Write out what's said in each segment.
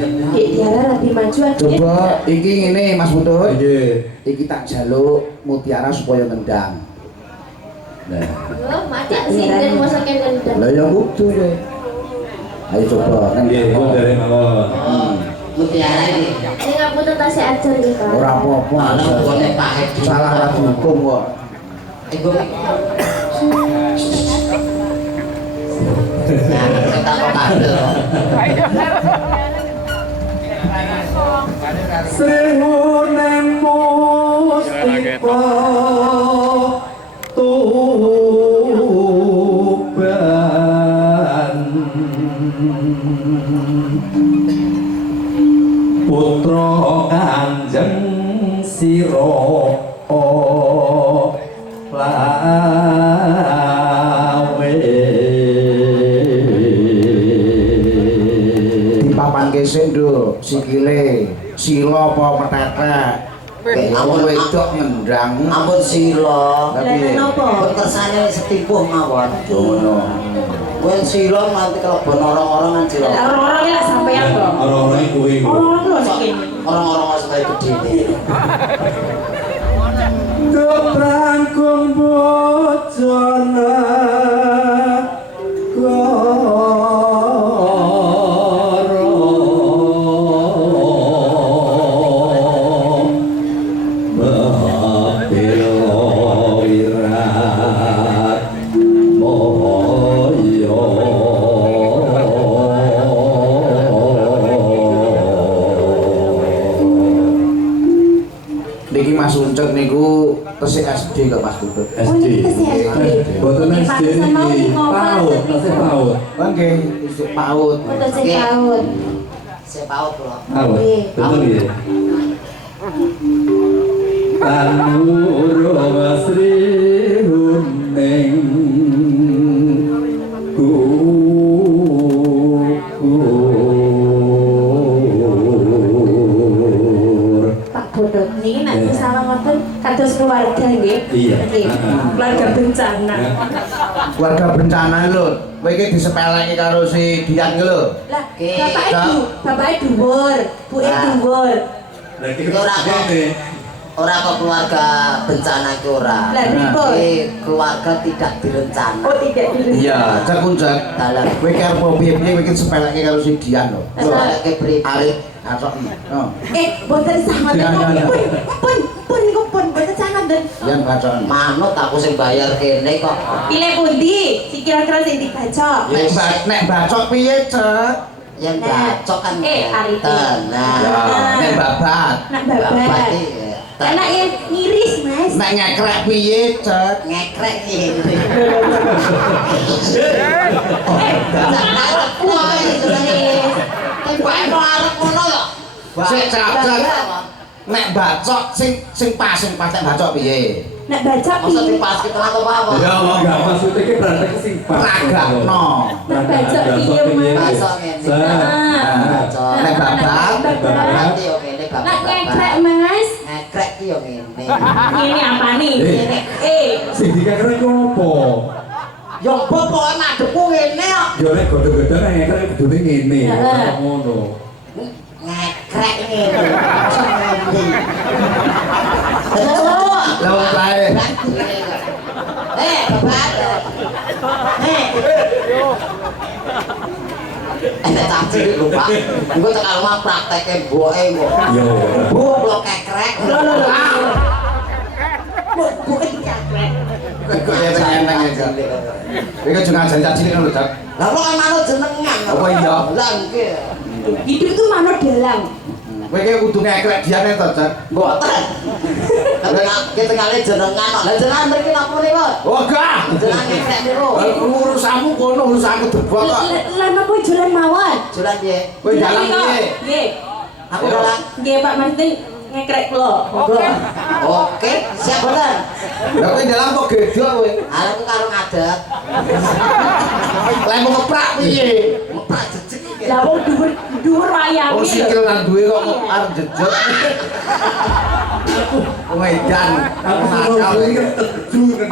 Dik Tiara lebih maju. Coba iki ngene Mas Putut. Iki tak jaluk Mutiara supaya ngendang. Nah. Oh, macak singen mosake ngendang. Lah ya kudu ya. Ayo coba kan nggih kok dari mawon. Mutiara iki. Sing ngapunten tasih ajar nggih, Pak. ora apa-apa. Salah ra dihukum kok. Ibu. Kita kok kabel. Srihune mustika tuban putra Kanjeng sira lawe Dipapanke sik nduk sikile sila apa metetek. Ampun wedok ngendang. Ampun sila. Tapi napa? Kersane setipuh mawon. ngono. Kowe sila nanti kelebon orang-orang kan sila. Orang-orang iki lak sampeyan to. orang-orang kuwi Orang-orang lho sing kene. Orang-orang masuk gede. keprangkung bojone Niki Mas Uncek niku tesih SD kok Mas Putut. SD. Boten SD iki PAUD, tasih PAUD. Oh nggih, isih PAUD. Foto sing paut. Sepaut kula. PAUD. Betul nggih. Tanurung Sri Huning Pak Bodot niki nek misalnya ngoten kados keluarga nggih. Iya. Keluarga bencana. Keluarga bencana lho. Kowe iki disepeleki karo si Dian ki lho. Lah, bapake dhuwur, buke dhuwur. Lah iki ora ngene. Ora kok keluarga bencana iki ora. Lah pripun? Keluarga tidak direncana. Oh, tidak dulu. Iya, cek Uncek. Dalam Kowe ki arep piye-piye kowe iki disepeleki karo si Dian lho. keluarga pribadi. Arep atok. Oh. Boten sangat Ya, ya, ya. pun niku pun boten sangat dan Dian bacaan. Manut aku sing bayar kene kok. pilih pundi si kira-kira sing dibaca. Nek bacok piye, Cek? Yang bacok kan Ari. Nah, Ya, nek babat. Nak babat. Enak ya ngiris, Mas. Nek ngekrek piye, Cek? ngekrek ini. Jangan kuai jenenge. Kuai mau arep ngono lho. Sik Cek. Nek bacok sing pas nek bacok piye? Nak baca Masa piye? dipas kita atau apa? Ya enggak maksudnya iki berarti sing pas. Ragakno. Nak baca piye, Mas? Bacok ngene. Ah. Nek babat, Babat yo ngene Nak babat. ngekrek, Mas. Ngekrek ki yo ngene. Ini apa nih? Sing dikakene ku opo? Yo pokoke madhepku ngene kok. Ya nek godho-godho nek ngekek kudune ngene, ora ngono. Ngekrek ngene. Ngene. lho kae. Babat. Caci lupa. Engko tekan omah prakteke mboke kok. Yo. Bu blok kekrek. Bu dicakrek. Kok ya eneng ya, Cek. Kowe kan jeneng ajan cilik lho, Cek. Lah kok manut jenengan. Apa iya? Lah nggih. Hidup itu manut dalang. Kowe iki kudu ngekrek Dian to, Cek. Mboten. Kita kali jenengan kok. Lah jenengan mriki napa niku? Oh, enggak. Jenengan kekrek niku. Urusanmu kono, urusanku debok kok. Lah napa jalan mawon? Jualan piye? Kowe dalang piye? Nggih. Aku dalang. Nggih, Pak Martin ngekrek kula. Monggo. Oke, siap bener. Lah kowe dalang kok gedhe kowe. Aku karo ngadet. Lah mau ngeprak piye? Ngeprak jejeg iki. Lah wong dhuwur wayang Oh, sikil lan duwe kok arep jejeg. Medan. Aku mau iki kan teju nek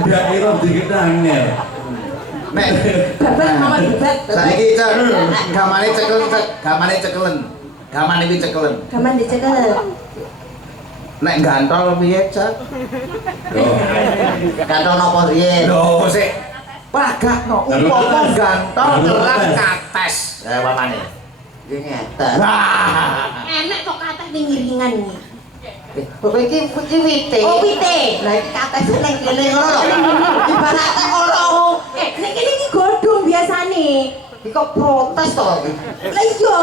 daerah dikit angel. Nek Babat mawon babat. saiki cek gamane cekelen cek, gamane cekelen. Gamane iki cekelen. Gaman dicekel. Nek gantol piye cek? Gantol napa riyen? Lho sik pagakno umpama gantol terang kates. Ya pamane. Iki ngeten. Wah. Enek kok kateh ning ngiringan iki. Kowe iki wite. Oh pite. Lah iki katese ning kene ngono lho. Ibarate ora Nek kene iki godhong biasane. iki kok protes to iki. Lah iya.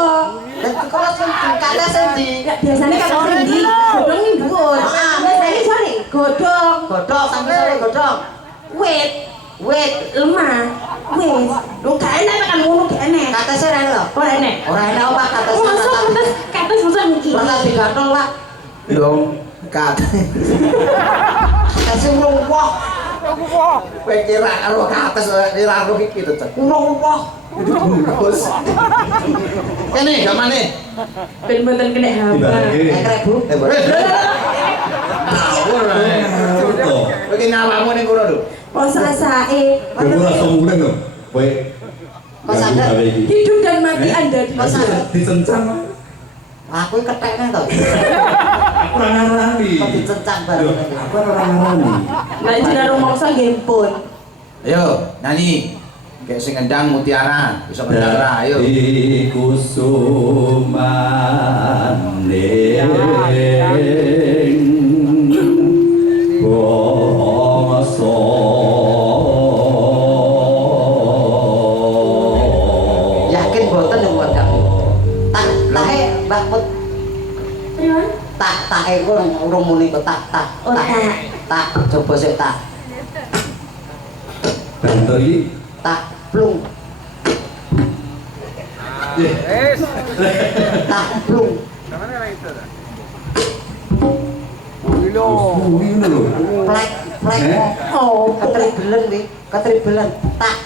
Lah kok sing kate sendi? Ya biasane kan ndi godhong ning dhuwur. Biasane sore godhong. Godhong sampe sore godhong. Wit, Wit, lemah. Wis. Lho gak enek kan ngono gak enek. katese ra lho. Ora enek. Ora enak apa katese. Masuk kates masa iki. Ora digantol, Pak. Lho kate. Katese wong Kowe kira karo kates kira karo iki to cek. wong Bungkus. Kene gamane. Ben mboten kena hama. Dibagi. Ekrek, Bu. Ora. Kowe ki nyawamu ning kono lho. Oh sasake. Kowe langsung mulai lho. Kowe Mas Anda. Hidup dan mati Anda di Mas sana. Anda. dicencang. Aku ketekne to. Aku ora ngarani. Kok dicencang Lho, bareng. aku ora ngarani. Nek jeneng rumangsa nggih pun. Ayo nyanyi. Kayak sing ngendang mutiara, bisa ngendang ra ayo. Di kusumaning bangsa. Yakin boten yang buat kamu. Tahe Mbak Put. Pripun? Tahe urung muni kok tak. Oh, tak. Tak coba sik tak. Bantu iki. Tak plung. Tak plung. Oh, ini lho. Plek. Oh, Ketribelen nih, ketribelen. Tak.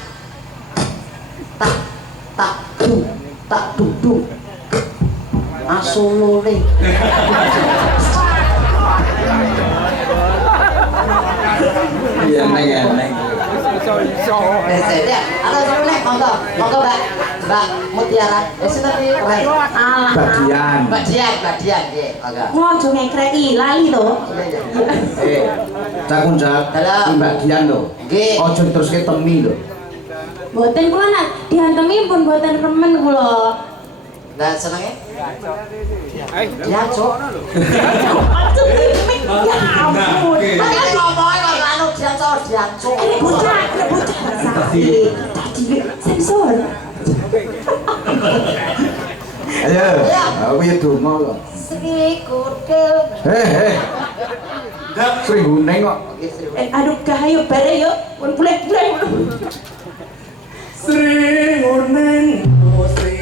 Dung. Tak dudung. Asolo nih. Iya neng. Jadi, ada dulu nih, monggo Mbak Mutiara. Sinten iki? alah. Bagian. Badian, nggih, monggo. Ngojo ngekreki lali to. Cakun cak. Dalam. Bagian lho. Nggih. Ojo diteruske temi lho. Mboten kula nak diantemi pun mboten remen kula. Lah senenge? Ya, Cuk. Aduh, ya ampun. Pakai ngomongnya kok anu diancur. Ini bocah sakit. Tadi sensor. Ayo. Aku ya donga kok. Sri Kudel. Heh. Sri Guneng kok. Aduh gahayu bare yo. Pun bulek-bulek. Sri Ngurning Sri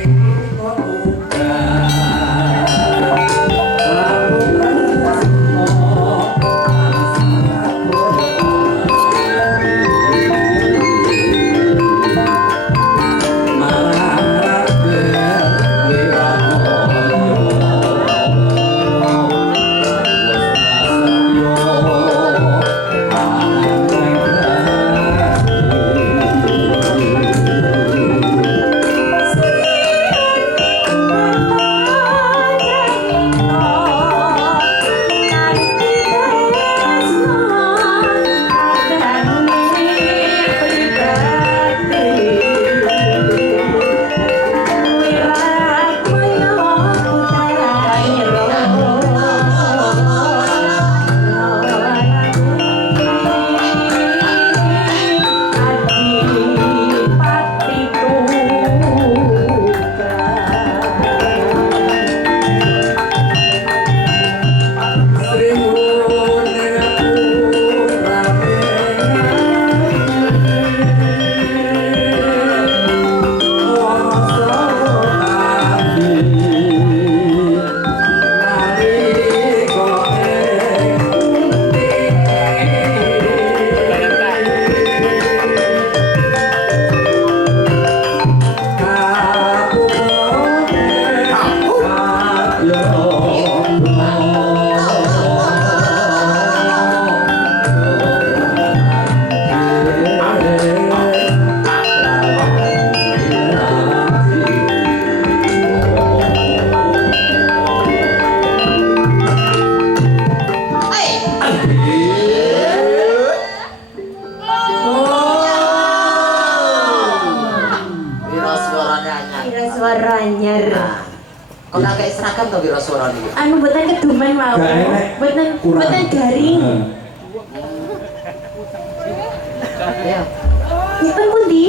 bener. Kok nak kayak seragam to piro suara niki? Anu mboten keduman mau. Gak enak. Mboten garing. Ya. Nyimpen pundi?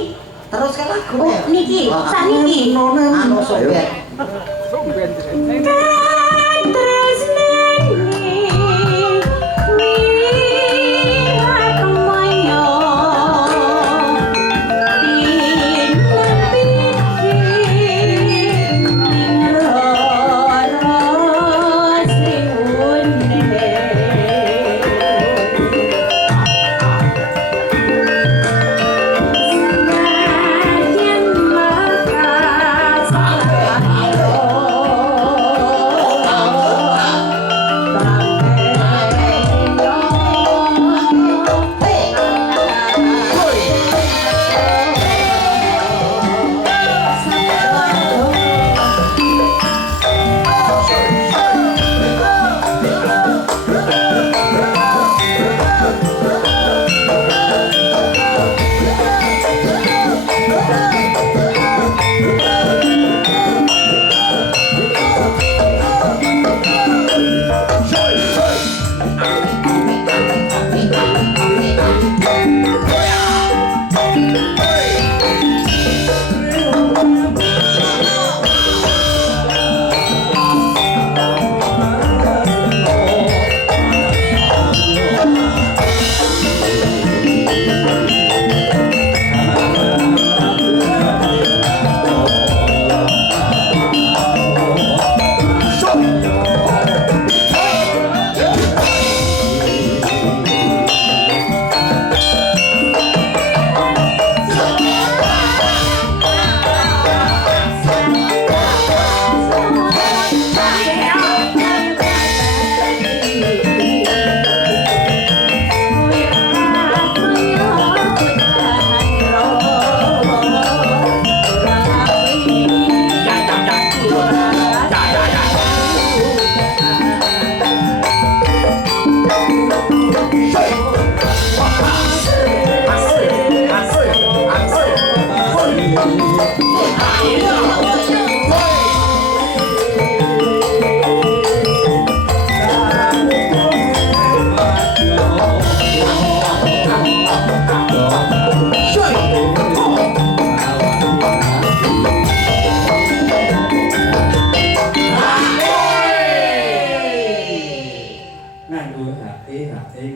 Terus kan lagu Oh, niki, sakniki. Anu sobat.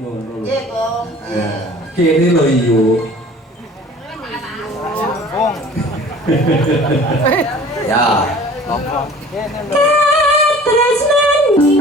ngono. Iya, Kong. Kene lho iyo. Ya. Katresnan iki